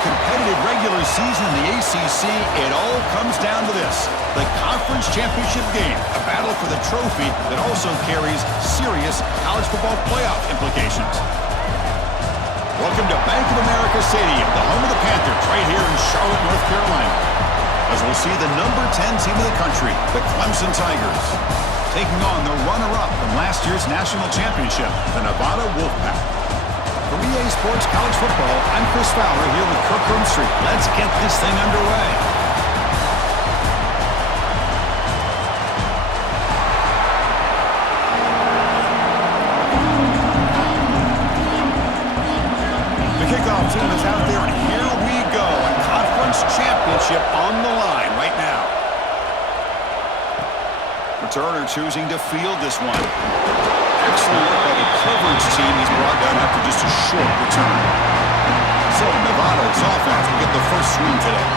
competitive regular season in the ACC, it all comes down to this: the conference championship game, a battle for the trophy that also carries serious college football playoff implications. Welcome to Bank of America Stadium, the home of the Panthers, right here in Charlotte, North Carolina, as we'll see the number 10 team of the country, the Clemson Tigers, taking on the runner-up from last year's national championship, the Nevada Wolfpack. From EA Sports College Football, I'm Chris Fowler here with Kirk Herbstreit. Let's get this thing underway. The kickoff team is out there, and here we go. A conference championship on the line right now. Returner choosing to field this one. Excellent work by the coverage team. He's brought down after just a short return. So Nevada's offense will get the first swing today.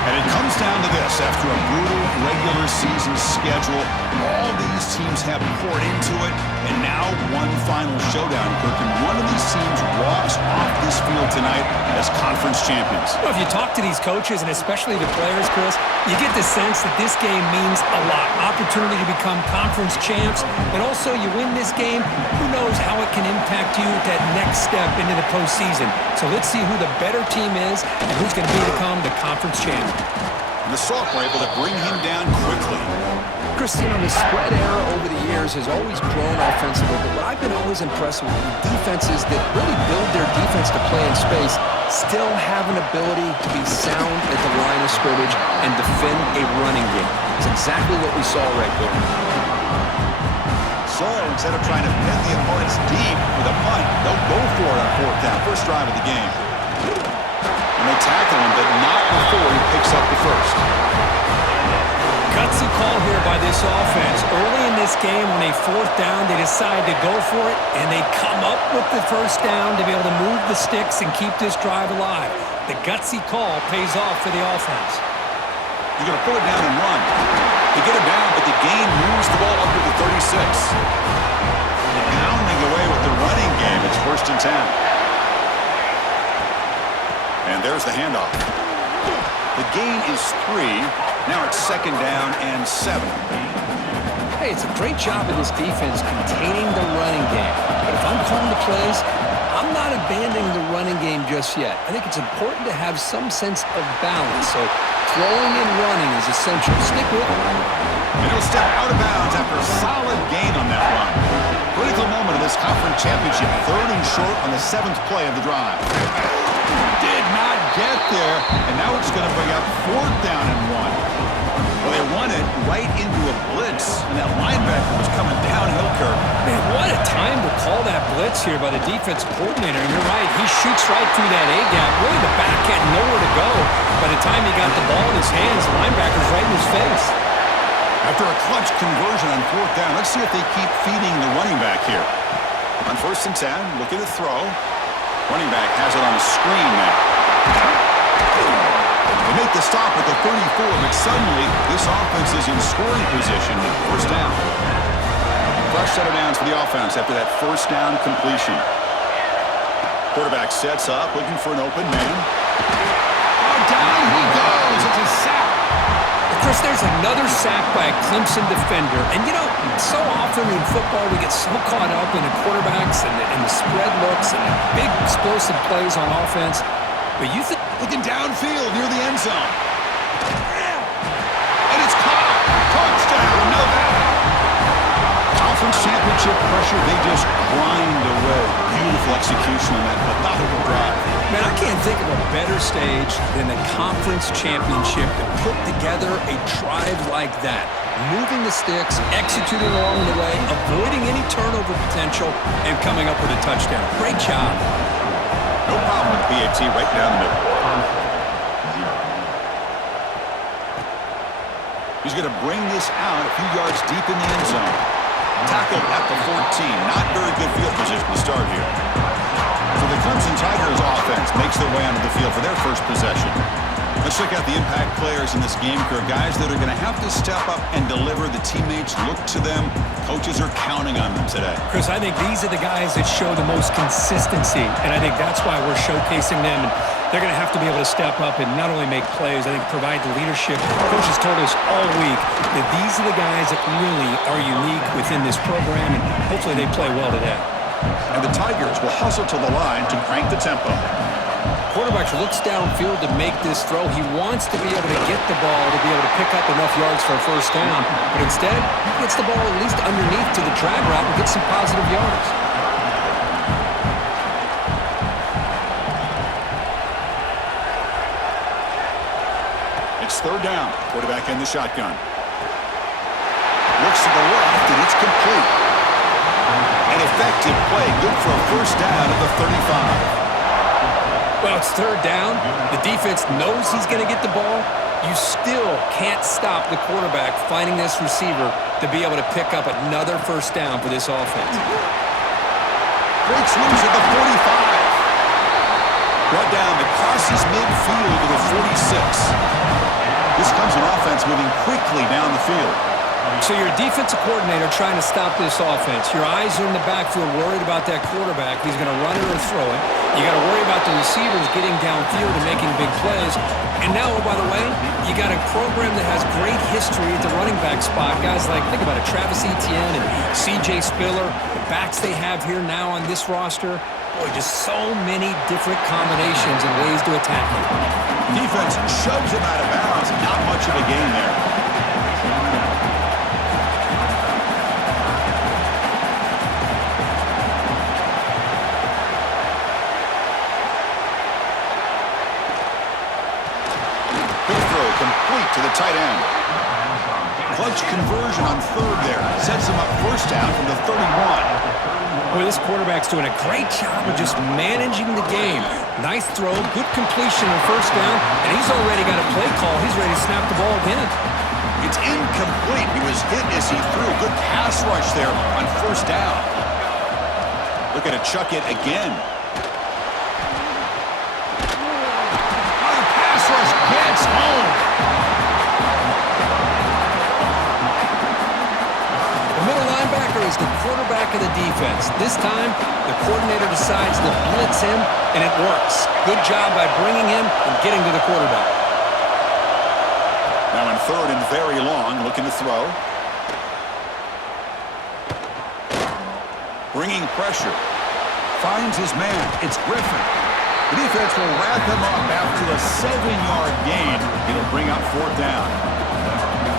And it comes down to this: after a brutal regular season schedule, all these teams have poured into it, and now one final showdown, Kirk, and one of these teams walks off this field tonight as conference champions. Well, if you talk to these coaches, and especially the players, Chris, you get the sense that this game means a lot. Opportunity to become conference champs, and also you win this game, who knows how it can impact you at that next step into the postseason. So let's see who the better team is and who's going to become the conference champ. And the Soft were able to bring him down quickly. Christian, the spread era over the years has always grown offensively, but what I've been always impressed with defenses that really build their defense to play in space still have an ability to be sound at the line of scrimmage and defend a running game. It's exactly what we saw right there. So instead of trying to pin the opponents deep with a punt, they'll go for it on fourth down. First drive of the game. And they tackle him, but not before he picks up the first. Gutsy call here by this offense. Early in this game, on a fourth down, they decide to go for it, and they come up with the first down to be able to move the sticks and keep this drive alive. The gutsy call pays off for the offense. He's going to pull it down and run. They get it down, but the gain moves the ball up to the 36. And pounding away with the running game, it's 1st and 10. And there's the handoff. The gain is 3. Now it's 2nd down and 7. Hey, it's a great job of this defense containing the running game. But if I'm calling the plays, I'm not abandoning the running game just yet. I think it's important to have some sense of balance. So throwing and running is essential. Stick with it. And he'll step out of bounds after a solid gain on that run. Critical moment of this conference championship. 3rd and short on the 7th play of the drive. Did not get there, and now it's going to bring up 4th down and 1. Well, they run it right into a blitz, and that linebacker was coming downhill, Kirk. Man, what a time to call that blitz here by the defense coordinator. And you're right, he shoots right through that A-gap. Really, the back had nowhere to go. By the time he got the ball in his hands, the linebacker's right in his face. After a clutch conversion on 4th down, let's see if they keep feeding the running back here. On 1st and 10, looking to throw. Running back has it on the screen now. They make the stop at the 34, but suddenly this offense is in scoring position with 1st down. Fresh set of downs for the offense after that 1st down completion. Quarterback sets up, looking for an open man. Oh, down he goes. It's a sack. Chris, there's another sack by a Clemson defender. And, you know, so often in football we get so caught up in the quarterbacks and the spread looks and the big explosive plays on offense. But you think... Looking downfield near the end zone. And it's caught. Touchdown, Nevada. Conference championship pressure, they just grind away. Beautiful execution on that methodical drive. Man, I can't think of a better stage than the conference championship to put together a drive like that. Moving the sticks, executing along the way, avoiding any turnover potential, and coming up with a touchdown. Great job. No problem with PAT right down the middle. He's going to bring this out a few yards deep in the end zone. Tackled at the 14. Not very good field position to start here. So the Clemson Tigers offense makes their way onto the field for their first possession. Let's check out the impact players in this game, Kirk. Guys that are going to have to step up and deliver. The teammates look to them. Coaches are counting on them today. Chris, I think these are the guys that show the most consistency, and I think that's why we're showcasing them. And they're going to have to be able to step up and not only make plays, I think provide the leadership. Coaches told us all week that these are the guys that really are unique within this program, and hopefully they play well today. And the Tigers will hustle to the line to crank the tempo. Quarterback looks downfield to make this throw. He wants to be able to get the ball to be able to pick up enough yards for a first down. But instead, he gets the ball at least underneath to the drag route and gets some positive yards. It's third down. Quarterback in the shotgun. Looks to the left, and it's complete. An effective play. Good for a first down at the 35. Well, it's third down. The defense knows he's going to get the ball. You still can't stop the quarterback finding this receiver to be able to pick up another first down for this offense. Breaks loose at the 45. Brought down that crosses midfield to the 46. This comes an offense moving quickly down the field. So you're a defensive coordinator trying to stop this offense. Your eyes are in the backfield worried about that quarterback. He's going to run it or throw it. You got to worry about the receivers getting downfield and making big plays. And now, oh, by the way, you got a program that has great history at the running back spot. Guys like, think about it, Travis Etienne and C.J. Spiller, the backs they have here now on this roster. Boy, just so many different combinations and ways to attack him. Defense shoves him out of bounds. Not much of a gain there. Complete to the tight end. Clutch conversion on third there. Sets him up first down from the 31. Boy, this quarterback's doing a great job of just managing the game. Nice throw, good completion on first down, and he's already got a play call. He's ready to snap the ball again. It's incomplete. He was hit as he threw. Good pass rush there on first down. Looking to chuck it again. The pass rush gets home. Is the quarterback of the defense. This time, the coordinator decides to blitz him, and it works. Good job by bringing him and getting to the quarterback. Now in third and very long, looking to throw. Bringing pressure. Finds his man. It's Griffin. The defense will wrap him up after a 7-yard gain. It'll bring up fourth down.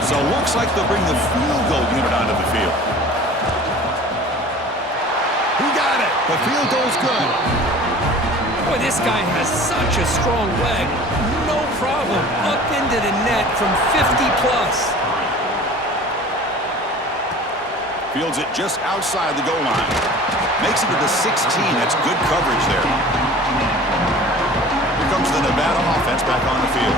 So it looks like they'll bring the field goal unit onto the field. The field goal's good. Boy, this guy has such a strong leg. No problem. Up into the net from 50-plus. Fields it just outside the goal line. Makes it to the 16. That's good coverage there. Here comes the Nevada offense back on the field.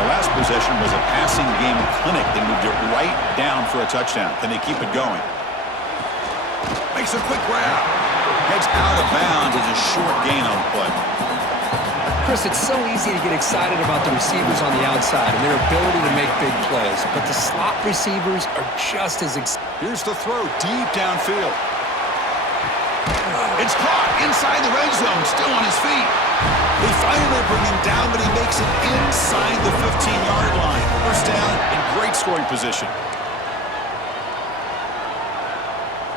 The last possession was a passing game clinic. They moved it right down for a touchdown. Can they keep it going? Makes a quick grab. Heads out of bounds as a short gain on the play. Chris, it's so easy to get excited about the receivers on the outside and their ability to make big plays, but the slot receivers are just as exciting. Here's the throw deep downfield. It's caught inside the red zone, still on his feet. They finally bring him down, but he makes it inside the 15-yard line. First down in great scoring position.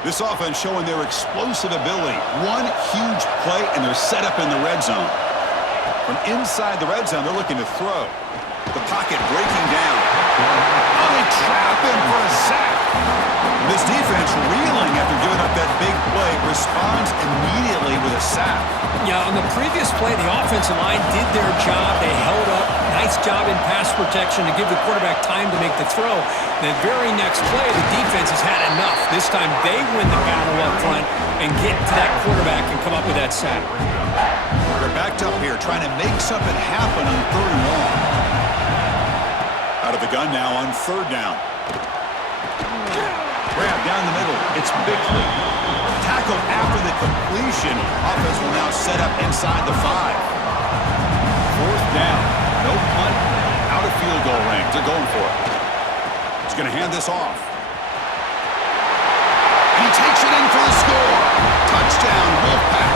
This offense showing their explosive ability. One huge play, and they're set up in the red zone. From inside the red zone, they're looking to throw. The pocket breaking down. Oh, they trap him for a sack. This defense reeling after giving up that big play responds immediately with a sack. Yeah, on the previous play, the offensive line did their job. They held up. Nice job in pass protection to give the quarterback time to make the throw. The very next play, the defense has had enough. This time they win the battle up front and get to that quarterback and come up with that sack. They're backed up here trying to make something happen on third and long. Out of the gun now on third down. Grab down the middle. It's Bickley. Tackle after the completion. Offense will now set up inside the 5. Fourth down. No punt, out of field goal range. They're going for it. He's going to hand this off. And he takes it in for the score. Touchdown, Wolfpack.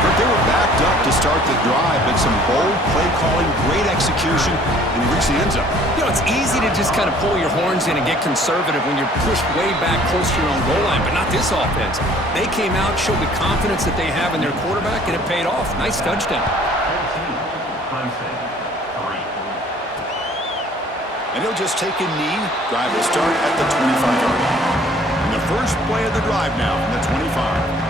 They were backed up to start the drive, but some bold play calling, great execution, and he reached the end zone. You know, it's easy to just kind of pull your horns in and get conservative when you're pushed way back close to your own goal line, but not this offense. They came out, showed the confidence that they have in their quarterback, and it paid off. Nice touchdown. Clemson, 3. And he'll just take a knee. Drive will start at the 25-yard line. And the first play of the drive now from the 25.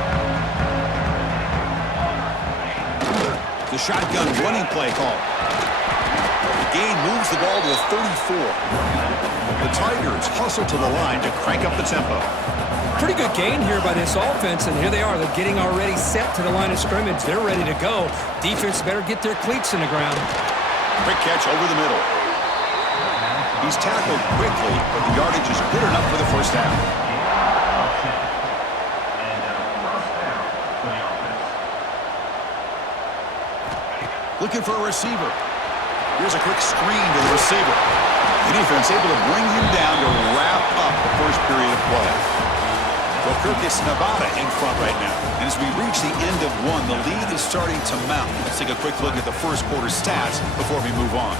The shotgun running play call. The gain moves the ball to the 34. The Tigers hustle to the line to crank up the tempo. Pretty good gain here by this offense, and here they are. They're getting already set to the line of scrimmage. They're ready to go. Defense better get their cleats in the ground. Quick catch over the middle. He's tackled quickly, but the yardage is good enough for the first down. Looking for a receiver. Here's a quick screen to the receiver. The defense able to bring him down to wrap up the first period of play. Well, Kirkus, Nevada in front right now. And as we reach the end of one, the lead is starting to mount. Let's take a quick look at the first quarter stats before we move on.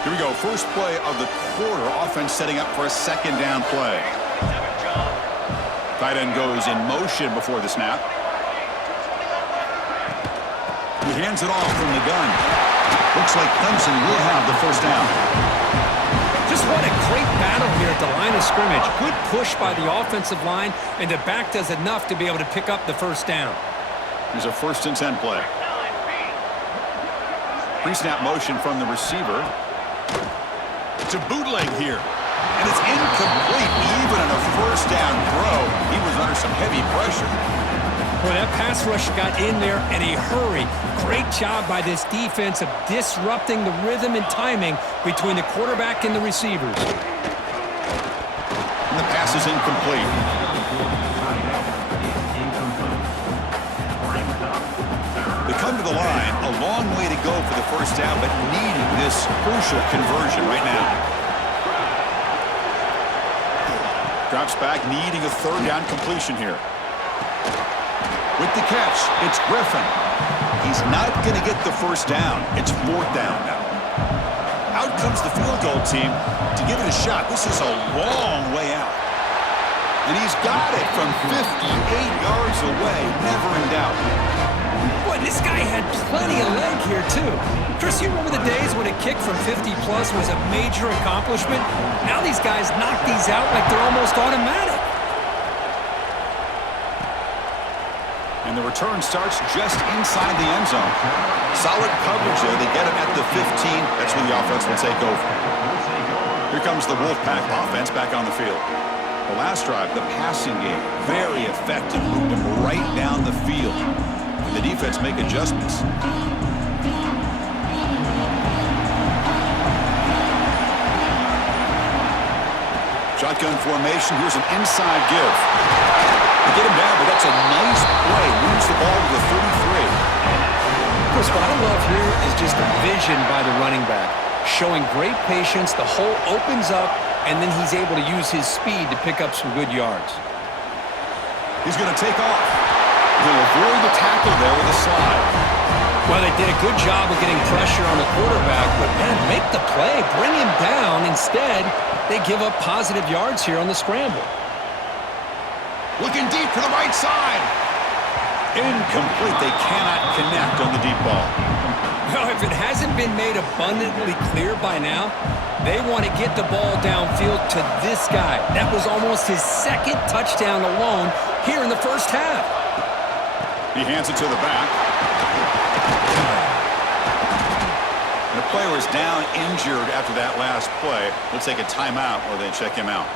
Here we go. First play of the quarter. Offense setting up for a second down play. Tight end goes in motion before the snap. He hands it off from the gun. Looks like Clemson will have the first down. Just what a great battle here at the line of scrimmage. Good push by the offensive line, and the back does enough to be able to pick up the first down. Here's a 1st and 10 play. Pre-snap motion from the receiver. It's a bootleg here. And it's incomplete. Even on a first down throw, he was under some heavy pressure. Boy, that pass rush got in there in a hurry. Great job by this defense of disrupting the rhythm and timing between the quarterback and the receivers. And the pass is incomplete. They come to the line. A long way to go for the first down, but needing this crucial conversion right now. Drops back, needing a third down completion here. With the catch, it's Griffin. He's not going to get the first down. It's 4th down now. Out comes the field goal team to give it a shot. This is a long way out. And he's got it from 58 yards away. Never in doubt. Boy, this guy had plenty of leg here, too. Chris, you remember the days when a kick from 50-plus was a major accomplishment? Now these guys knock these out like they're almost automatic. And the return starts just inside the end zone. Solid coverage there. They get him at the 15. That's where the offense will take over. Here comes the Wolfpack offense back on the field. The last drive, the passing game, very effective. Moved him right down the field. And the defense make adjustments. Shotgun formation. Here's an inside give. They get him down, but that's a nice play. Moves the ball to the 33. Chris, what I love here is just the vision by the running back. Showing great patience. The hole opens up, and then he's able to use his speed to pick up some good yards. He's going to take off. He'll avoid the tackle there with a slide. Well, they did a good job of getting pressure on the quarterback, but, man, make the play. Bring him down. Instead, they give up positive yards here on the scramble. Looking deep to the right side. Incomplete. They cannot connect on the deep ball. Well, if it hasn't been made abundantly clear by now, they want to get the ball downfield to this guy. That was almost his 2nd touchdown alone here in the first half. He hands it to the back. And the player is down injured after that last play. We'll take a timeout or then check him out.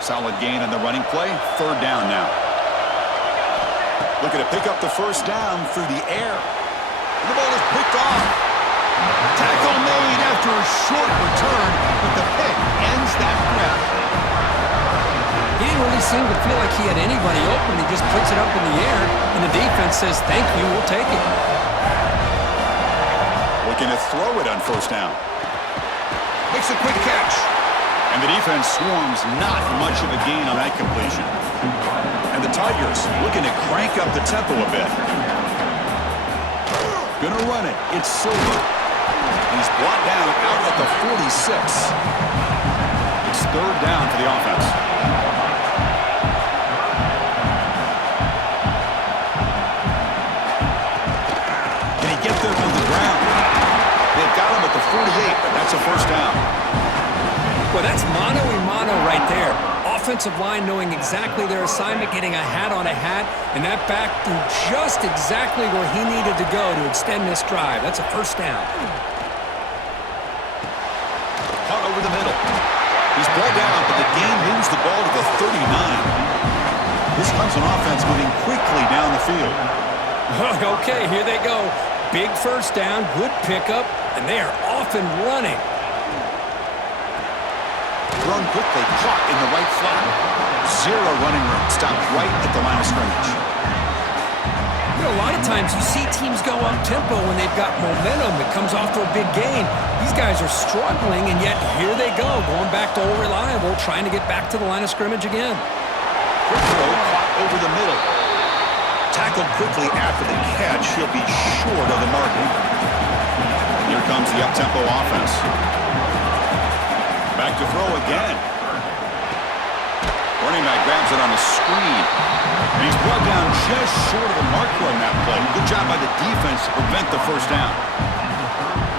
Solid gain on the running play. 3rd down now. Looking to pick up the first down through the air. And the ball is picked off. Tackle made after a short return, but the pick ends that grab. He didn't really really seemed to feel like he had anybody open. He just puts it up in the air, and the defense says, thank you, we'll take it. Looking to throw it on first down. Makes a quick catch. And the defense swarms, not much of a gain on that completion. And the Tigers looking to crank up the tempo a bit. Gonna run it. It's Silver. He's brought down out at the 46. It's third down for the offense. Can he get there on the ground? They've got him at the 48, but that's a first down. Well, that's mano-a-mano right there. Offensive line knowing exactly their assignment, getting a hat on a hat, and that back threw just exactly where he needed to go to extend this drive. That's a first down. Caught over the middle. He's brought down, but the game moves the ball to the 39. This comes on offense moving quickly down the field. Okay, here they go. Big first down, good pickup, and they are off and running. Thrown quickly, caught in the right slot. Zero running room, stopped right at the line of scrimmage. You know, a lot of times you see teams go up-tempo when they've got momentum that comes off to a big gain. These guys are struggling, and yet here they go, going back to old reliable, trying to get back to the line of scrimmage again. Quick throw, caught over the middle. Tackled quickly after the catch. He'll be short of the marker. Here comes the up-tempo offense. Back to throw again. Running back grabs it on the screen. And he's brought down just short of the marker on that play. Good job by the defense to prevent the first down.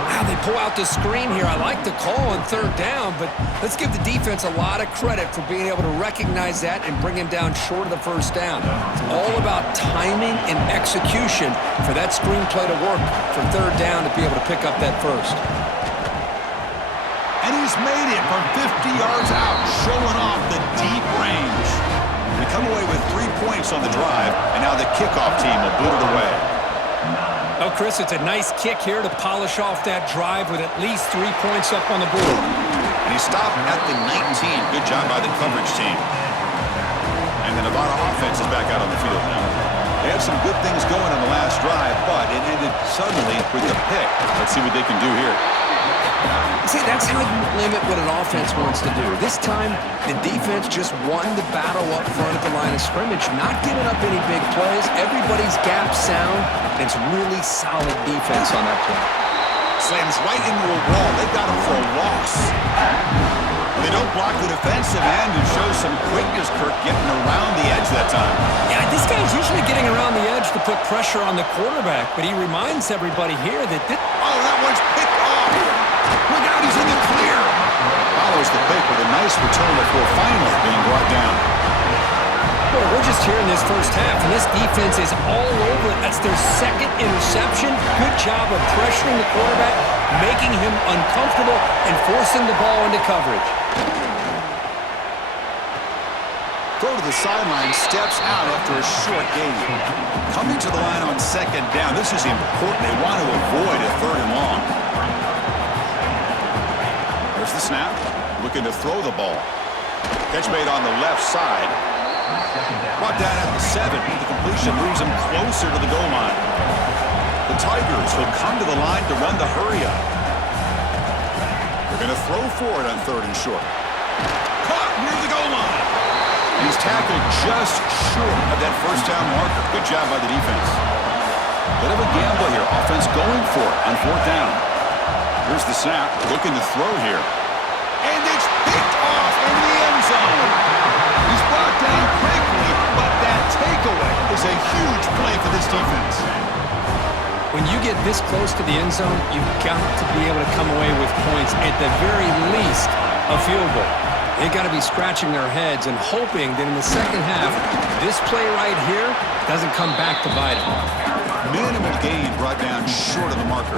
Wow, they pull out the screen here. I like the call on third down, but let's give the defense a lot of credit for being able to recognize that and bring him down short of the first down. It's all about timing and execution for that screen play to work for third down to be able to pick up that first. And he's made it from 50 yards out, showing off the deep range. They come away with 3 points on the drive, and now the kickoff team will boot it away. Oh, Chris, it's a nice kick here to polish off that drive with at least 3 points up on the board. And he stopped at the 19. Good job by the coverage team. And the Nevada offense is back out on the field now. They had some good things going on the last drive, but it ended suddenly with the pick. Let's see what they can do here. See, that's how you limit what an offense wants to do. This time, the defense just won the battle up front at the line of scrimmage, not giving up any big plays. Everybody's gap sound, and it's really solid defense on that play. Slams right into a wall. They got him for a loss. They don't block the defensive end and show some quickness, Kirk, getting around the edge that time. Yeah, this guy's usually getting around the edge to put pressure on the quarterback, but he reminds everybody here that Oh, that one's picked off. Look out, he's in the clear. Follows the pick with a nice return before finally being brought down. Boy, we're just here in this first half, and this defense is all over it. That's their second interception. Good job of pressuring the quarterback, making him uncomfortable, and forcing the ball into coverage. Throw to the sideline, steps out after a short gain. Coming to the line on second down. This is important. They want to avoid a third and long. There's the snap. Looking to throw the ball. Catch made on the left side. Brought down at the 7. The completion moves him closer to the goal line. The Tigers will come to the line to run the hurry up. They're going to throw for it on third and short. Caught near the goal line. He's tackled just short of that first down marker. Good job by the defense. Bit of a gamble here. Offense going for it on fourth down. Here's the snap. Looking to throw here. And it's picked off in the end zone. He's brought down quickly, but that takeaway is a huge play for this defense. When you get this close to the end zone, you've got to be able to come away with points, at the very least, a field goal. They've got to be scratching their heads and hoping that in the second half, this play right here doesn't come back to bite them. Minimal gain brought down short of the marker.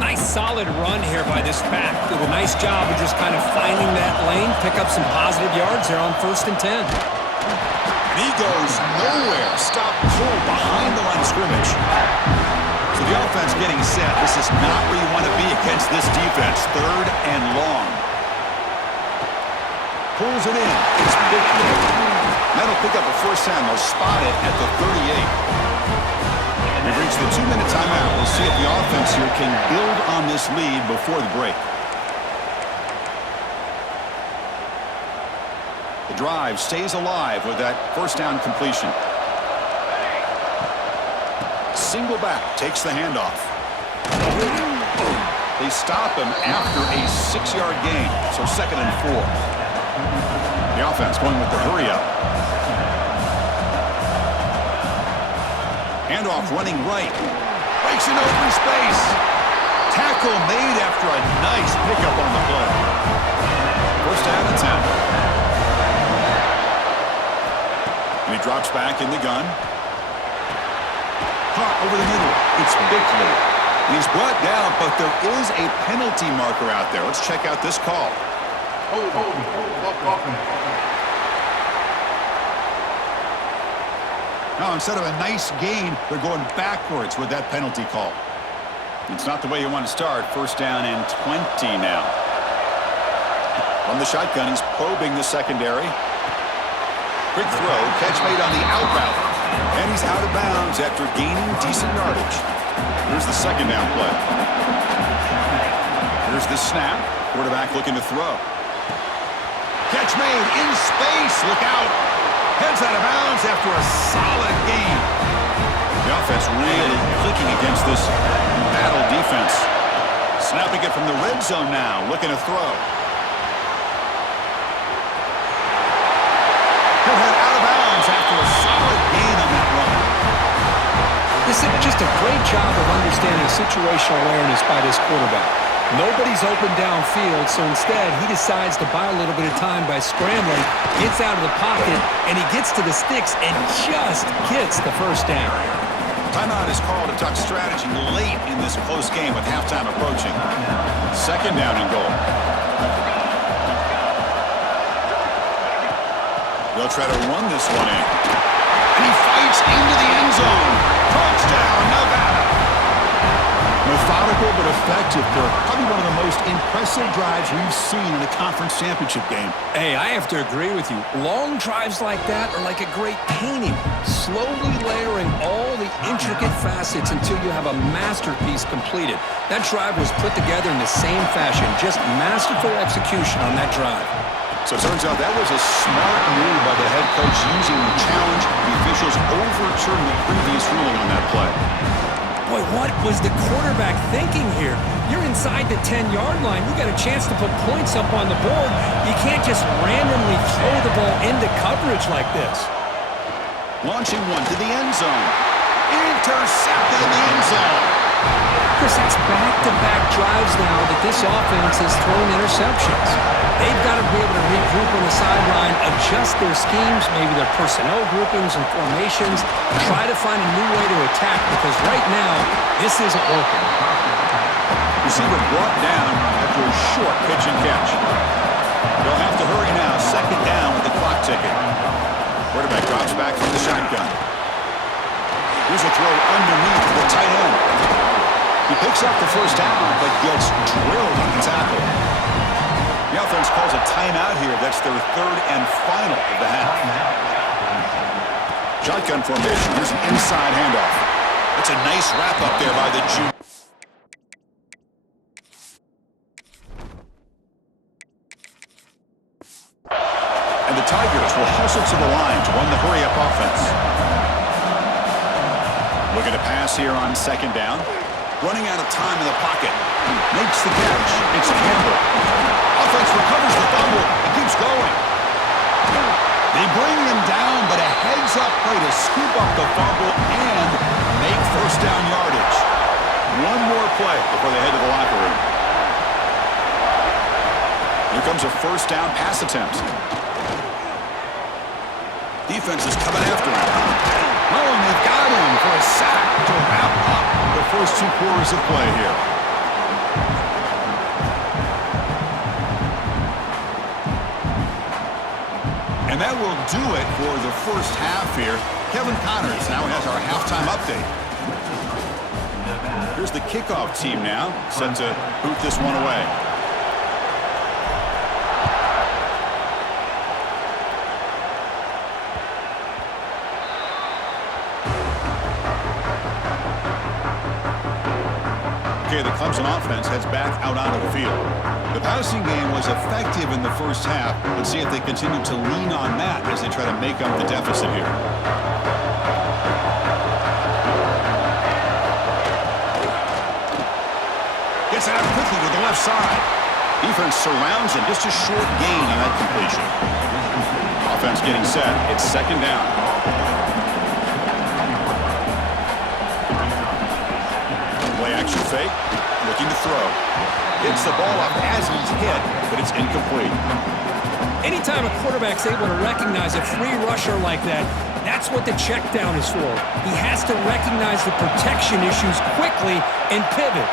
Nice solid run here by this back. Did a nice job of just kind of finding that lane, pick up some positive yards there on 1st and 10. And he goes nowhere. Stop pull behind the line of scrimmage. So the offense getting set. This is not where you want to be against this defense. 3rd and long. Pulls it in. It's That'll pick up a first down. They'll spot it at the 38. We've reached the 2-minute timeout. We'll see if the offense here can build on this lead before the break. The drive stays alive with that first down completion. Single back takes the handoff. They stop him after a 6-yard gain, so 2nd and 4. The offense going with the hurry up. Handoff running right. Breaks into open space. Tackle made after a nice pickup on the play. First down and 10. And he drops back in the gun. Hot over the middle. It's Bickley. And he's brought down, but there is a penalty marker out there. Let's check out this call. Now, instead of a nice gain, they're going backwards with that penalty call. It's not the way you want to start. First down and 20 now. From the shotgun, he's probing the secondary. Quick throw, catch made on the out route. And he's out of bounds after gaining decent yardage. Here's the second down play. Here's the snap. Quarterback looking to throw. Catch made in space. Look out. Heads out of bounds after a solid gain. The offense really clicking against this battle defense. Snapping it from the red zone now. Looking to throw. He'll head out of bounds after a solid gain on that run. This is just a great job of understanding situational awareness by this quarterback. Nobody's open downfield, so instead he decides to buy a little bit of time by scrambling, gets out of the pocket, and he gets to the sticks and just gets the first down. Timeout is called to talk strategy late in this close game with halftime approaching. Second down and goal. They'll try to run this one in. And he fights into the end zone. Touchdown, Nevada. Methodical but effective for probably one of the most impressive drives we've seen in a conference championship game. Hey, I have to agree with you. Long drives like that are like a great painting, slowly layering all the intricate facets until you have a masterpiece completed. That drive was put together in the same fashion, just masterful execution on that drive. So it turns out that was a smart move by the head coach using the challenge. The officials overturned the previous ruling on that play. Boy, what was the quarterback thinking here? You're inside the 10-yard line. You got a chance to put points up on the board. You can't just randomly throw the ball into coverage like this. Launching one to the end zone. Intercepted in the end zone. Chris, that's back-to-back drives now that this offense has thrown interceptions. They've got to be able to regroup on the sideline, adjust their schemes, maybe their personnel groupings and formations, try to find a new way to attack because right now, this isn't working. Receiver brought down after a short pitch and catch. They'll have to hurry now. Second down with the clock ticking. Quarterback drops back from the shotgun. Here's a throw underneath the tight end. He picks up the first down, but gets drilled on the tackle. The offense calls a timeout here. That's their third and final of the half. Shotgun formation. Here's an inside handoff. That's a nice wrap up there by the junior. And the Tigers will hustle to the line to run the hurry-up offense. Looking to pass here on second down. Running out of time in the pocket. Makes the catch. It's Campbell. Offense recovers the fumble. It keeps going. They bring him down, but a heads-up play to scoop up the fumble and make first down yardage. One more play before they head to the locker room. Here comes a first down pass attempt. Defense is coming after him. Oh, and they've got him for a sack to wrap up the first 2 quarters of play here. And that will do it for the first half here. Kevin Connors now has our halftime update. Here's the kickoff team now, set to boot this one away. Okay, the Clemson offense heads back out onto the field. The passing game was effective in the first half. Let's see if they continue to lean on that as they try to make up the deficit here. Gets it out quickly with the left side. Defense surrounds him. Just a short gain on that completion. Offense getting set. It's second down. Play action fake. Looking to throw. Hits the ball up as he's hit, but it's incomplete. Anytime a quarterback's able to recognize a free rusher like that, that's what the check down is for. He has to recognize the protection issues quickly and pivot.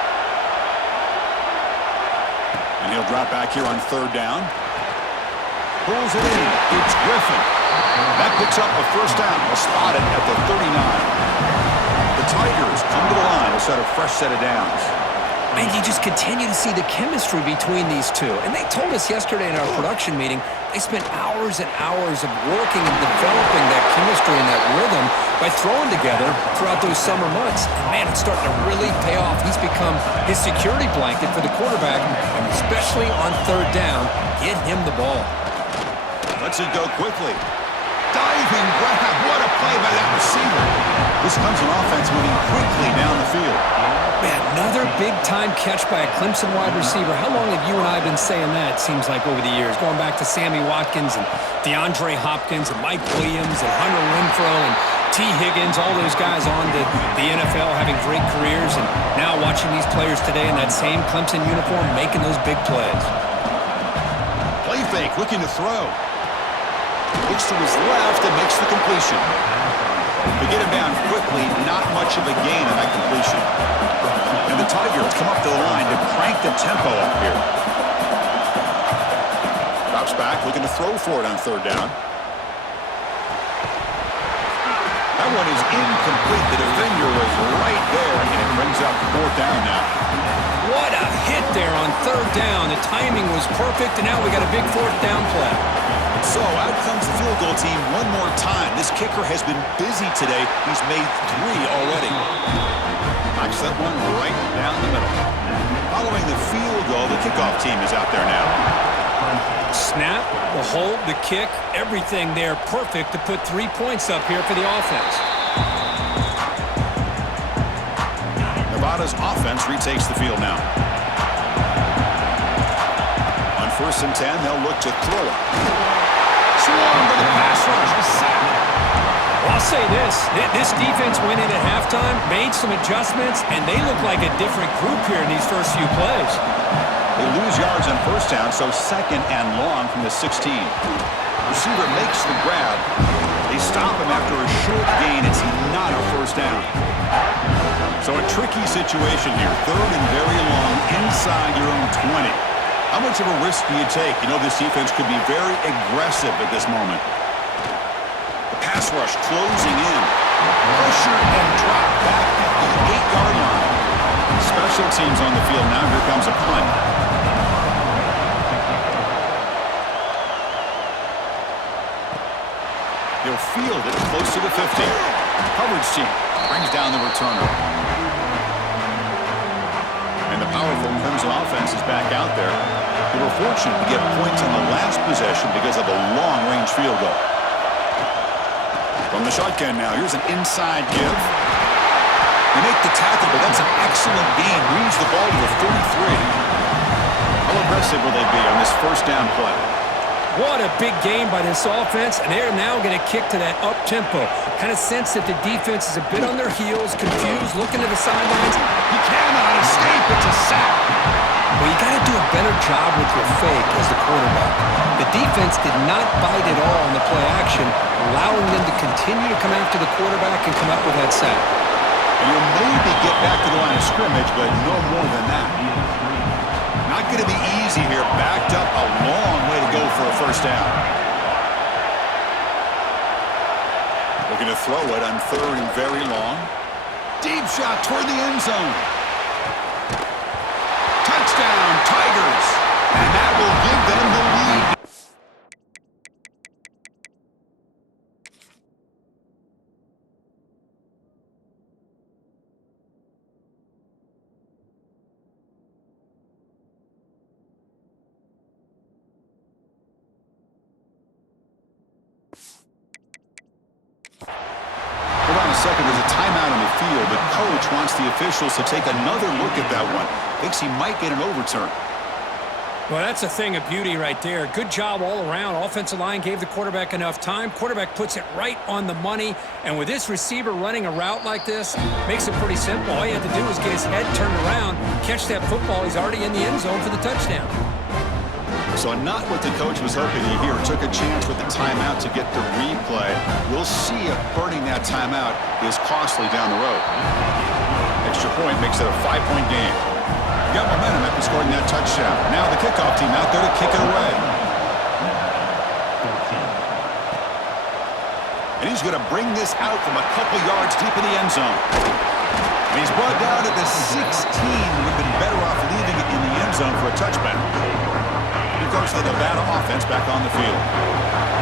And he'll drop back here on third down. Pulls it in. It's Griffin. That picks up a first down. Will spot it at the 39. The Tigers come to the line to set a fresh set of downs. And you just continue to see the chemistry between these two. And they told us yesterday in our production meeting, they spent hours and hours of working and developing that chemistry and that rhythm by throwing together throughout those summer months. And man, it's starting to really pay off. He's become his security blanket for the quarterback, and especially on third down, get him the ball. Lets it go quickly. Diving grab. What a play by that receiver. This comes an offense moving quickly down the field. Man, another big-time catch by a Clemson wide receiver. How long have you and I been saying that, it seems like, over the years? Going back to Sammy Watkins and DeAndre Hopkins and Mike Williams and Hunter Renfrow and T. Higgins, all those guys on to the NFL having great careers, and now watching these players today in that same Clemson uniform making those big plays. Play fake, looking to throw. Looks to his left and makes the completion. To get him down quickly, not much of a gain on that completion. And the Tigers come up to the line to crank the tempo up here. Drops back, looking to throw for it on third down. That one is incomplete. The defender was right there, and it brings up fourth down now. What a hit there on third down. The timing was perfect, and now we got a big fourth down play. So out comes the field goal team one more time. This kicker has been busy today. He's made 3 already. Knocks that one right down the middle. Following the field goal, the kickoff team is out there now. Snap, the hold, the kick, everything there perfect to put 3 points up here for the offense. Nevada's offense retakes the field now. On 1st and 10, they'll look to throw it. Swarmed by the pass rush. A sack. Well, I'll say this defense went in at halftime, made some adjustments, and they look like a different group here in these first few plays. They lose yards on first down, so second and long from the 16. Receiver makes the grab. They stop him after a short gain. It's not a first down. So a tricky situation here. Third and very long inside your own 20. How much of a risk do you take? You know, this defense could be very aggressive at this moment. The pass rush closing in. Pressure and drop back at the 8-yard line. Special teams on the field now. Here comes a punt. He'll field it close to the 50. Coverage team brings down the returner. And the powerful Clemson offense is back out there. They were fortunate to get points on the last possession because of a long-range field goal. From the shotgun now, here's an inside give. They make the tackle, but that's an excellent gain. Moves the ball to the 33. How aggressive will they be on this first down play? What a big game by this offense, and they're now going to kick to that up-tempo. Kind of sense that the defense is a bit on their heels, confused, looking to the sidelines. He cannot escape. It's a sack. Well, you got to do a better job with your fake as the quarterback. The defense did not bite at all on the play action, allowing them to continue to come after the quarterback and come up with that sack. And you'll maybe get back to the line of scrimmage, but no more than that. Not going to be easy here. Backed up a long way to go for a first down. Looking to throw it on third and very long. Deep shot toward the end zone. Touchdown, Tigers. And that will give them the lead. field. The coach wants the officials to take another look at that one. Thinks he might get an overturn. Well, that's a thing of beauty right there. Good job all around. Offensive line gave the quarterback enough time. Quarterback puts it right on the money. And with this receiver running a route like this, makes it pretty simple. All you had to do was get his head turned around, catch that football. He's already in the end zone for the touchdown. So not what the coach was hoping to hear. Took a chance with the timeout to get the replay. We'll see if burning that timeout is costly down the road. Extra point makes it a 5-point game. Got momentum after scoring that touchdown. Now the kickoff team out there to kick it away. And he's going to bring this out from a couple yards deep in the end zone. And he's brought down at the 16. Would have been better off leaving it in the end zone for a touchback. Here comes the Nevada offense back on the field.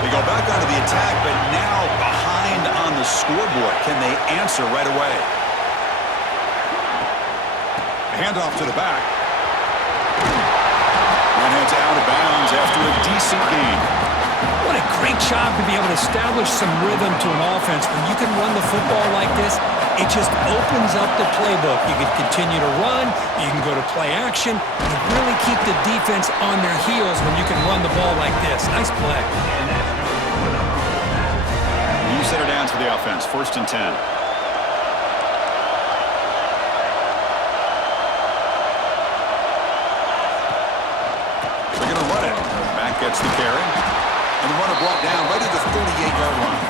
They go back onto the attack, but now behind on the scoreboard. Can they answer right away? Handoff to the back. And heads out of bounds after a decent gain. What a great job to be able to establish some rhythm to an offense. When you can run the football like this, it just opens up the playbook. You can continue to run, you can go to play action, and really keep the defense on their heels when you can run the ball like this. Nice play. You set her down for the offense. 1st and 10. Gets the carry. And the runner brought down right at the 38-yard line.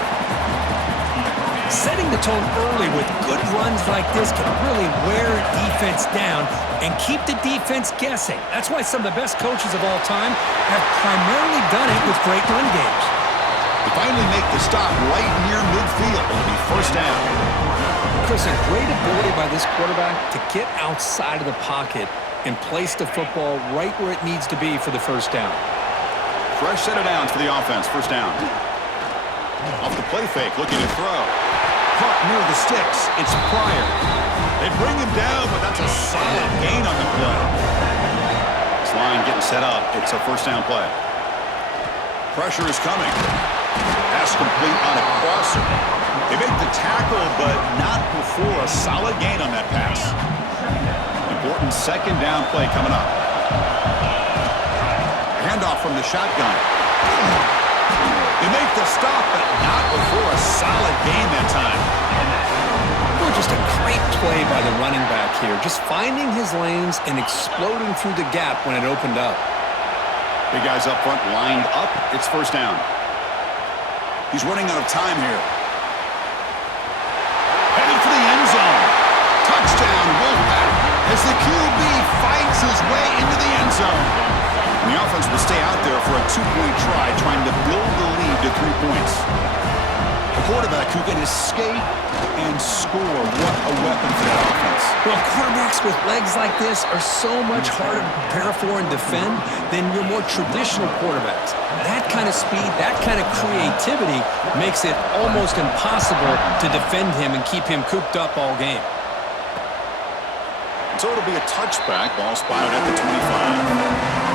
Setting the tone early with good runs like this can really wear a defense down and keep the defense guessing. That's why some of the best coaches of all time have primarily done it with great run games. They finally make the stop right near midfield. It'll be 1st down. Chris, a great ability by this quarterback to get outside of the pocket and place the football right where it needs to be for the 1st down. Fresh set of downs for the offense. 1st down. Off the play fake, looking to throw. Caught near the sticks. It's Pryor. They bring him down, but that's a solid gain on the play. This line getting set up. It's a 1st down play. Pressure is coming. Pass complete on a crosser. They make the tackle, but not before a solid gain on that pass. Important 2nd down play coming up. Handoff from the shotgun. They make the stop, but not before a solid gain that time. Well, just a great play by the running back here. Just finding his lanes and exploding through the gap when it opened up. Big guys up front lined up. It's 1st down. He's running out of time here. Headed for the end zone. Touchdown, Wolfpack, as the QB fights his way into the end zone. And the offense will stay out there for a 2-point try, trying to build the lead to 3 points. A quarterback who can escape and score. What a weapon for that offense. Well, quarterbacks with legs like this are so much harder to prepare for and defend than your more traditional quarterbacks. That kind of speed, that kind of creativity makes it almost impossible to defend him and keep him cooped up all game. So it'll be a touchback. Ball spotted at the 25.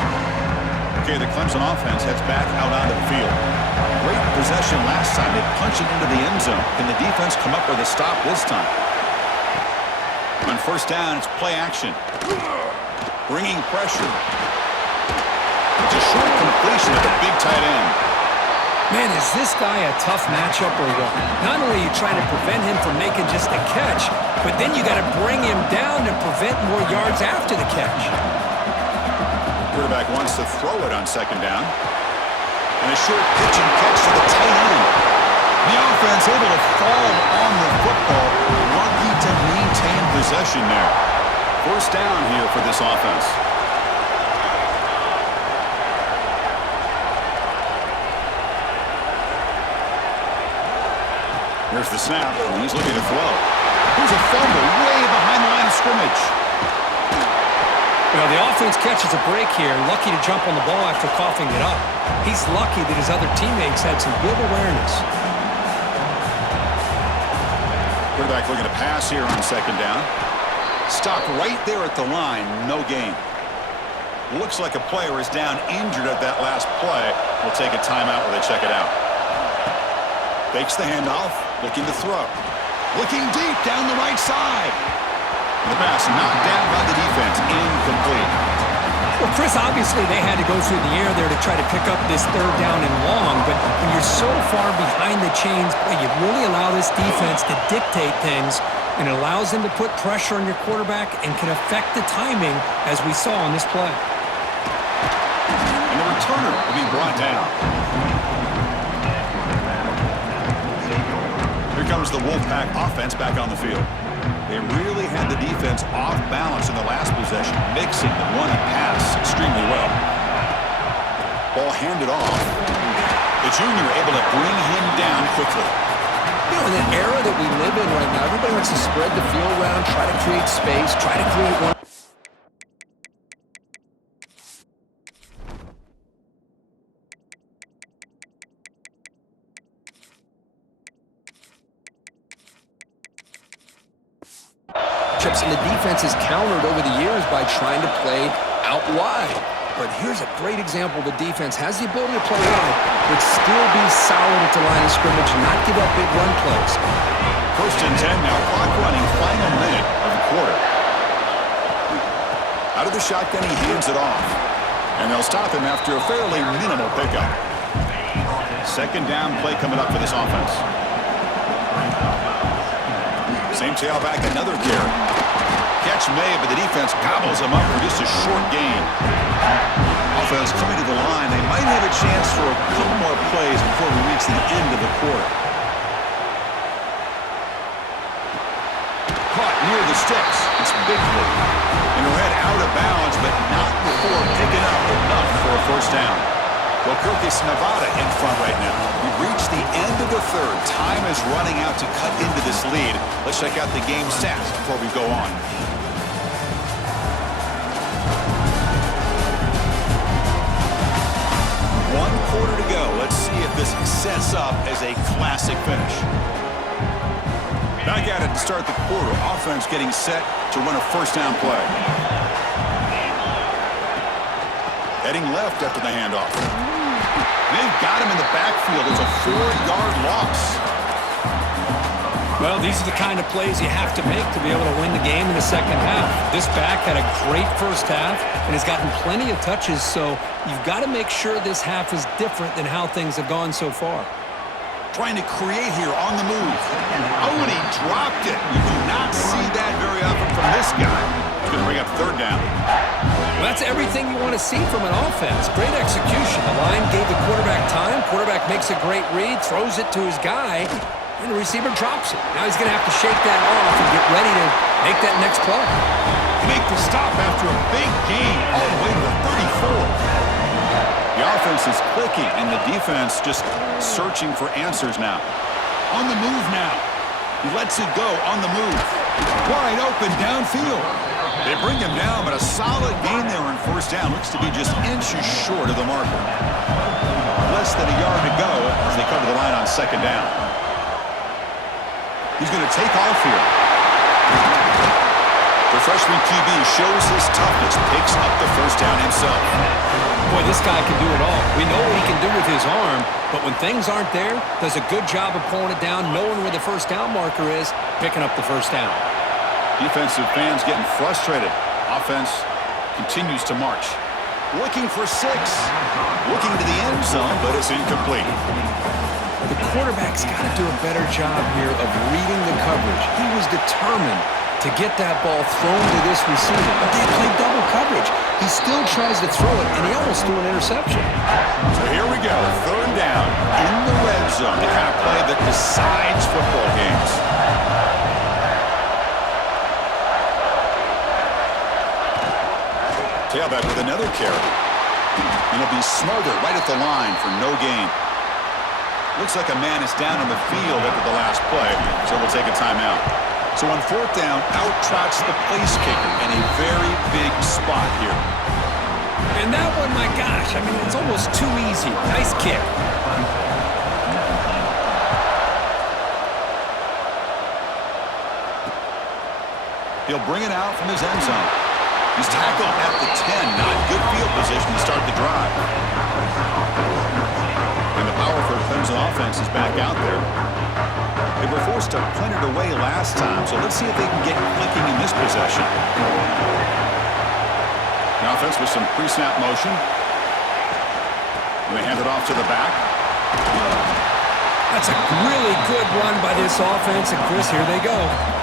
Okay, the Clemson offense heads back out onto the field. Great possession last time. They punch it into the end zone. Can the defense come up with a stop this time? On 1st down, it's play action. Bringing pressure. It's a short completion at the big tight end. Man, is this guy a tough matchup or what? Not only are you trying to prevent him from making just a catch, but then you got to bring him down to prevent more yards after the catch. Quarterback wants to throw it on 2nd down. And a short pitch and catch to the tight end. The offense able to fall on the football. Lucky to maintain possession there. 1st down here for this offense. Here's the snap, and he's looking to throw. Here's a fumble way behind the line of scrimmage. Well, the offense catches a break here, lucky to jump on the ball after coughing it up. He's lucky that his other teammates had some good awareness. Quarterback looking to pass here on 2nd down. Stopped right there at the line, no gain. Looks like a player is down injured at that last play. We'll take a timeout while they check it out. Fakes the handoff, looking to throw. Looking deep down the right side. The pass knocked down by the defense. Incomplete. Well, Chris, obviously they had to go through the air there to try to pick up this third down and long, but when you're so far behind the chains, you really allow this defense to dictate things, and it allows them to put pressure on your quarterback and can affect the timing, as we saw on this play. And the returner will be brought down. Here comes the Wolfpack offense back on the field. They really had the defense off balance in the last possession, mixing the run and pass extremely well. Ball handed off. The junior able to bring him down quickly. You know, in the era that we live in right now, everybody wants to spread the field around, try to create space, try to create one. And the defense is countered over the years by trying to play out wide. But here's a great example. The defense has the ability to play wide, but still be solid at the line of scrimmage and not give up big run plays. 1st and 10 now, clock running, final minute of the quarter. Out of the shotgun, he hands it off. And they'll stop him after a fairly minimal pickup. 2nd down play coming up for this offense. Same tailback, another carry. Catch made, but the defense gobbles him up for just a short gain. Offense coming to the line. They might have a chance for a couple more plays before we reach the end of the quarter. Caught near the sticks. It's Bigley. And he'll head out of bounds, but not before picking up enough for a 1st down. Well, Kirk, it's Nevada in front right now. We've reached the end of the 3rd. Time is running out to cut into this lead. Let's check out the game stats before we go on. One quarter to go. Let's see if this sets up as a classic finish. Back at it to start the quarter. Offense getting set to run a 1st down play. Heading left after the handoff. They've got him in the backfield. It's a 4-yard loss. Well, these are the kind of plays you have to make to be able to win the game in the 2nd half. This back had a great 1st half and has gotten plenty of touches, so you've got to make sure this half is different than how things have gone so far. Trying to create here on the move. Oh, and he dropped it. You do not see that very often from this guy. He's going to bring up 3rd down. Well, that's everything you want to see from an offense. Great execution. The line gave the quarterback time. Quarterback makes a great read, throws it to his guy, and the receiver drops it. Now he's going to have to shake that off and get ready to make that next play. Make the stop after a big gain all the way to the 34. The offense is clicking, and the defense just searching for answers now. On the move now. He lets it go on the move. Wide open downfield. They bring him down, but a solid gain there in 1st down. Looks to be just inches short of the marker. Less than a yard to go as they come to the line on 2nd down. He's going to take off here. The freshman QB shows his toughness, picks up the 1st down himself. Boy, this guy can do it all. We know what he can do with his arm, but when things aren't there, does a good job of pulling it down, knowing where the 1st down marker is, picking up the 1st down. Defensive fans getting frustrated. Offense continues to march. Looking for 6. Looking to the end zone, but it's incomplete. The quarterback's got to do a better job here of reading the coverage. He was determined to get that ball thrown to this receiver, but they played double coverage. He still tries to throw it, and he almost threw an interception. So here we go, 3rd down in the red zone, the kind of play that decides football games. Tailback with another carry. And it'll be Smother right at the line for no gain. Looks like a man is down on the field after the last play, so we'll take a timeout. So on 4th down, out trots the place kicker in a very big spot here. And that one, my gosh, I mean, it's almost too easy. Nice kick. He'll bring it out from his end zone. He's tackled at the 10. Not good field position to start the drive. And the power for Clemson offense is back out there. They were forced forced to punt it away last time, so let's see if they can get clicking in this possession. The offense with some pre-snap motion. And they hand it off to the back. That's a really good run by this offense. And, Chris, here they go.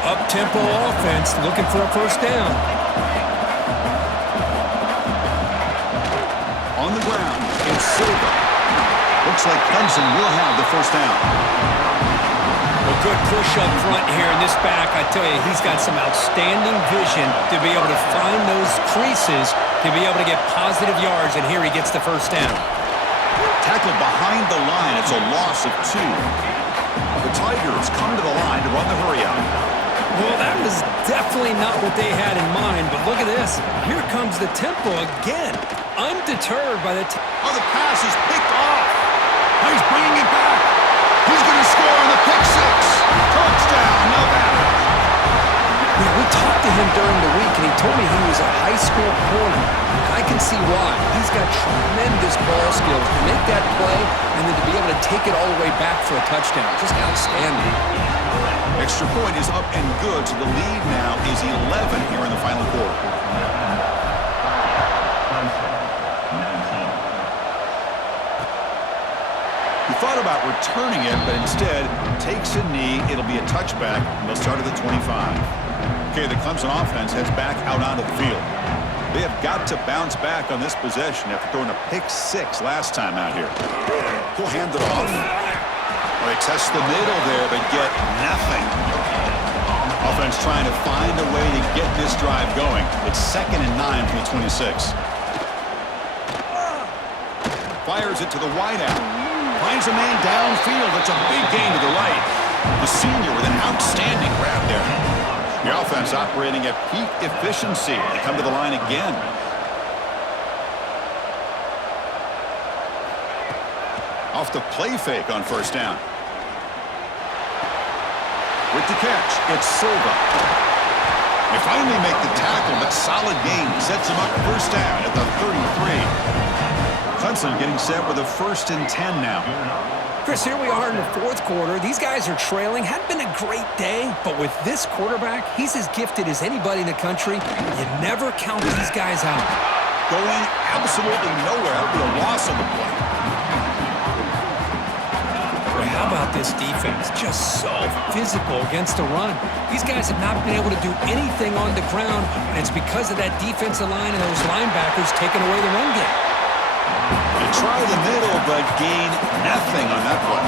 Up-tempo offense looking for a first down. On the ground, it's Silva. Looks like Clemson will have the first down. A good push up front here in this back. I tell you, he's got some outstanding vision to be able to find those creases, to be able to get positive yards, and here he gets the first down. Tackled behind the line. It's a loss of 2. The Tigers come to the line to run the hurry-up. Well, that was definitely not what they had in mind, but look at this. Here comes the tempo again. Undeterred by the... Oh, the pass is picked off. Now he's bringing it back. He's going to score on the pick 6. Touchdown, Nevada. Yeah, we talked to him during the week, and he told me he was a high school corner. And I can see why. He's got tremendous ball skills to make that play and then to be able to take it all the way back for a touchdown. Just outstanding. Extra point is up and good, so the lead now is 11 here in the final quarter. He thought about returning it, but instead takes a knee. It'll be a touchback, and they'll start at the 25. Okay, the Clemson offense heads back out onto the field. They have got to bounce back on this possession after throwing a pick 6 last time out here. He'll hand it off. Well, they test the middle there, but get nothing. Offense trying to find a way to get this drive going. It's 2nd and 9 from the 26. Fires it to the wideout. Finds a man downfield. It's a big gain to the right. The senior with an outstanding grab there. The offense operating at peak efficiency. They come to the line again. Off the play fake on first down. With the catch, it's Silva. They finally make the tackle. That solid gain sets them up first down at the 33. Clemson getting set with a 1st and 10 now. Chris, here we are in the 4th quarter. These guys are trailing. Hadn't been a great day, but with this quarterback, he's as gifted as anybody in the country. You never count these guys out. Going absolutely nowhere. That would be a loss on the play. Boy, how about this defense? Just so physical against the run. These guys have not been able to do anything on the ground, and it's because of that defensive line and those linebackers taking away the run game. They try the middle, but gain nothing on that one.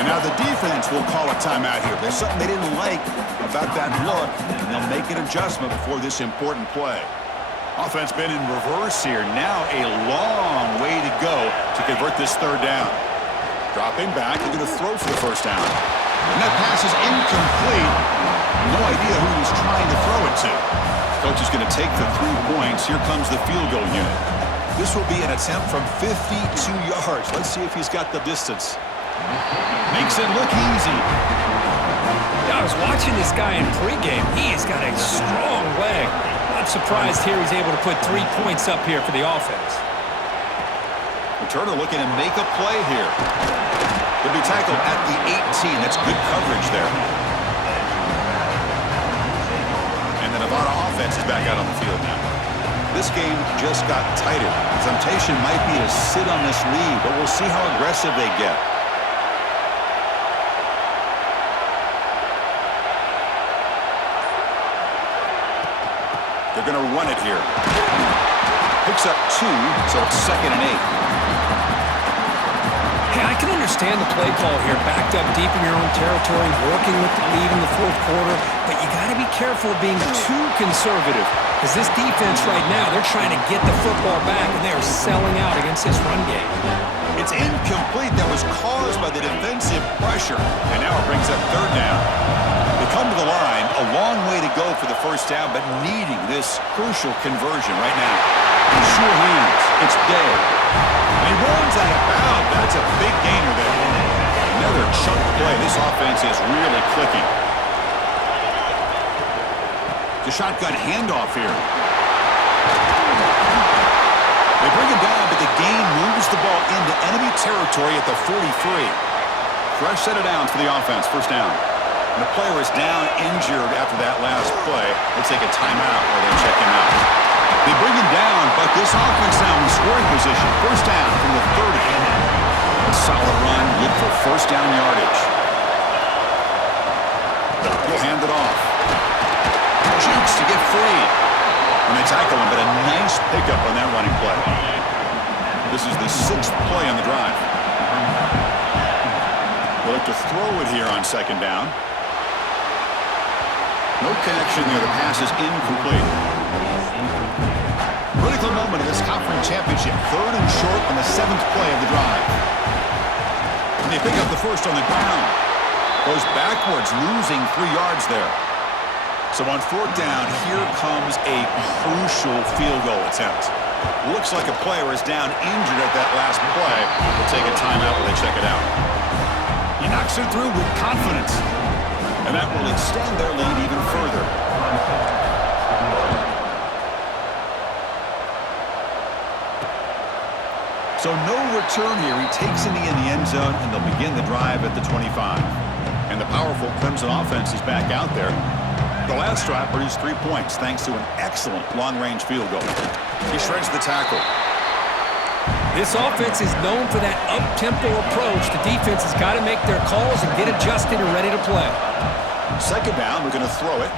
And now the defense will call a timeout here. There's something they didn't like about that look, and they'll make an adjustment before this important play. Offense been in reverse here. Now a long way to go to convert this 3rd down. Dropping back, they're going to throw for the first down. And that pass is incomplete. No idea who he's trying to throw it to. Coach is going to take the 3 points. Here comes the field goal unit. This will be an attempt from 52 yards. Let's see if he's got the distance. Makes it look easy. I was watching this guy in pregame. He's got a strong leg. Not surprised here he's able to put 3 points up here for the offense. Turner looking to make a play here. He'll be tackled at the 18. That's good coverage there. And the Nevada offense is back out on the field now. This game just got tighter. The temptation might be to sit on this lead, but we'll see how aggressive they get. They're going to run it here. Picks up 2, so it's 2nd and 8. Hey, I can understand the play call here, backed up deep in your own territory, working with the lead in the 4th quarter, but you got to be careful of being too conservative, because this defense right now, they're trying to get the football back, and they are selling out against this run game. It's incomplete. That was caused by the defensive pressure, and now it brings up 3rd down. They come to the line, a long way to go for the first down, but needing this crucial conversion right now. Sure hands. It's Day. And he runs out of bounds. That's a big gainer there. Another chunk play. This offense is really clicking. The shotgun handoff here. They bring him down, but the gain moves the ball into enemy territory at the 43. Fresh set of downs for the offense. First down. And the player is down injured after that last play. They'll take a timeout or they'll check him out. They bring him down, but this offense now in scoring position. First down from the 30. A solid run, good for first down yardage. He'll hand it off. Jukes to get free. And they tackle him, but a nice pickup on that running play. This is the 6th play on the drive. They'll look to throw it here on second down. No connection there. The pass is incomplete. Critical moment of this conference championship. 3rd and short on the 7th play of the drive. And they pick up the first on the ground. Goes backwards, losing 3 yards there. So on 4th down, here comes a crucial field goal attempt. Looks like a player is down injured at that last play. They'll take a timeout when they check it out. He knocks it through with confidence. And that will extend their lead even further. So no return here. He takes it in the end zone, and they'll begin the drive at the 25. And the powerful Clemson offense is back out there. The last drive produced 3 points thanks to an excellent long-range field goal. He shreds the tackle. This offense is known for that up-tempo approach. The defense has got to make their calls and get adjusted and ready to play. Second down, we're going to throw it.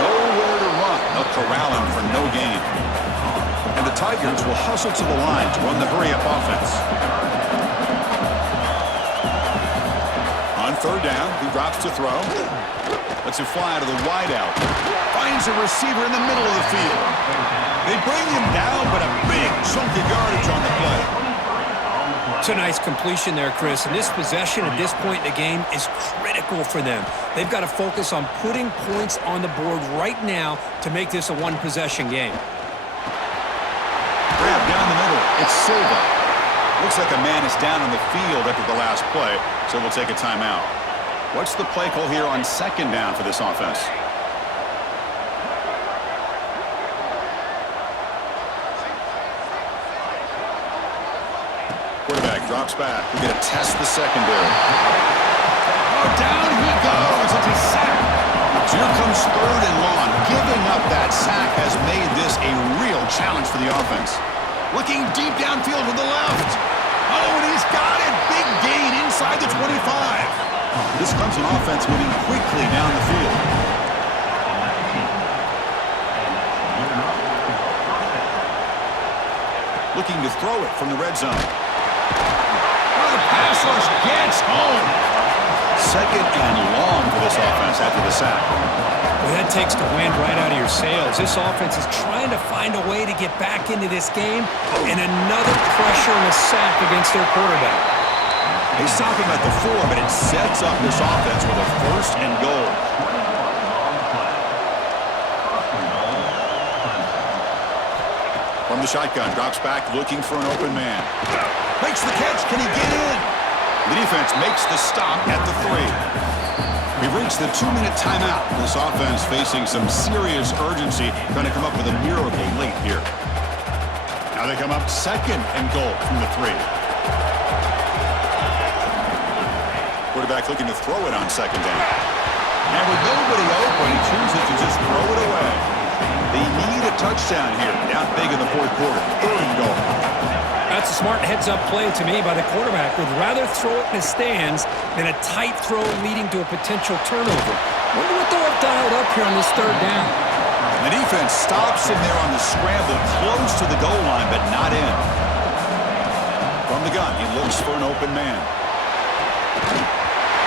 Nowhere to run. They'll corral him for no gain. And the Tigers will hustle to the line to run the hurry-up offense. On 3rd down, he drops to throw. Lets it fly to the wideout. Finds a receiver in the middle of the field. They bring him down, but a big chunk of yardage on the play. It's a nice completion there, Chris. And this possession at this point in the game is critical for them. They've got to focus on putting points on the board right now to make this a one-possession game. Grab down the middle. It's Silva. Looks like a man is down on the field after the last play, so we'll take a timeout. What's the play call here on second down for this offense? Quarterback drops back. We're going to test the secondary. Oh, down he goes. It's a sack. So here comes 3rd and long. Giving up that sack has made this a real challenge for the offense. Looking deep downfield to the left. Oh, and he's got it. Big gain inside the 25. This Clemson offense moving quickly down the field. Looking to throw it from the red zone. Oh, the pass rush gets home. 2nd and long for this offense after the sack. Well, that takes the wind right out of your sails. This offense is trying to find a way to get back into this game, and another pressure and a sack against their quarterback. They stop him at the 4, but it sets up this offense with a 1st and goal. From the shotgun, drops back, looking for an open man. Makes the catch. Can he get in? The defense makes the stop at the 3. We've reached the 2-minute timeout. This offense facing some serious urgency, trying to come up with a miracle late here. Now they come up 2nd and goal from the 3. Quarterback looking to throw it on 2nd down. And with nobody open, he chooses to just throw it away. They need a touchdown here, down big in the 4th quarter. 3rd and goal. That's a smart heads-up play to me by the quarterback. Would rather throw it in the stands than a tight throw leading to a potential turnover. Wonder what they'll have dialed up here on this 3rd down. The defense stops him there on the scramble, close to the goal line, but not in. From the gun, he looks for an open man.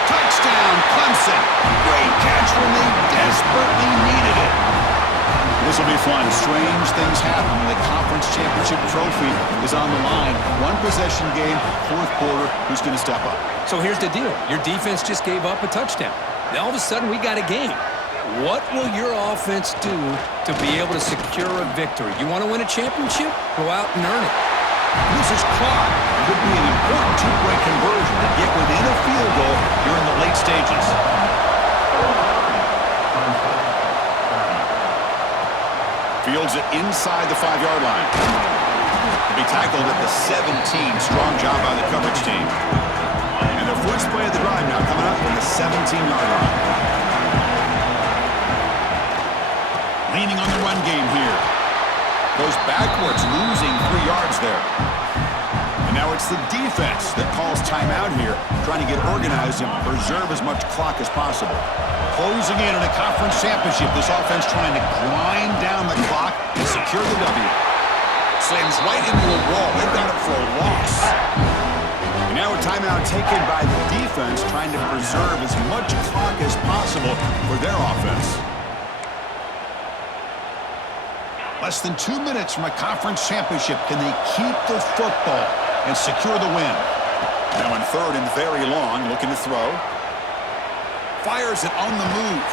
Touchdown, Clemson. Great catch when they desperately needed it. This will be fun. Strange things happen when the conference championship trophy is on the line. One possession game, 4th quarter. Who's going to step up? So here's the deal. Your defense just gave up a touchdown. Now all of a sudden we got a game. What will your offense do to be able to secure a victory? You want to win a championship? Go out and earn it. This is caught. Could be an important 2-point conversion to get within a field goal here in the late stages. Fields it inside the 5-yard line. Be tackled at the 17. Strong job by the coverage team. And their first play of the drive now coming up from the 17-yard line. Leaning on the run game here. Goes backwards, losing 3 yards there. And now it's the defense that calls timeout here, trying to get organized and preserve as much clock as possible. Closing in a conference championship, this offense trying to grind down the clock and secure the W. Slams right into a wall. They've got it for a loss. And now a timeout taken by the defense, trying to preserve as much clock as possible for their offense. Less than 2 minutes from a conference championship. Can they keep the football and secure the win? Now in third and very long, looking to throw. Fires it on the move.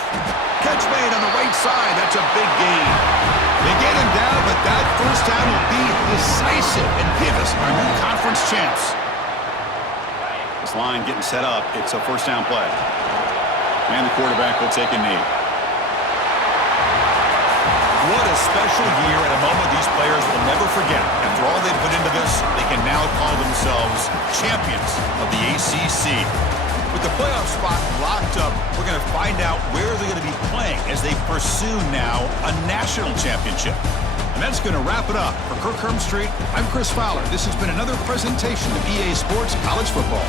Catch made on the right side. That's a big gain. They get him down, but that first down will be decisive and give us our new conference champs. This line getting set up. It's a first down play. And the quarterback will take a knee. What a special year and a moment these players will never forget. After all they put into this, they can now call themselves champions of the ACC. With the playoff spot locked up, we're going to find out where they're going to be playing as they pursue now a national championship. And that's going to wrap it up. For Kirk Street, I'm Chris Fowler. This has been another presentation of EA Sports College Football.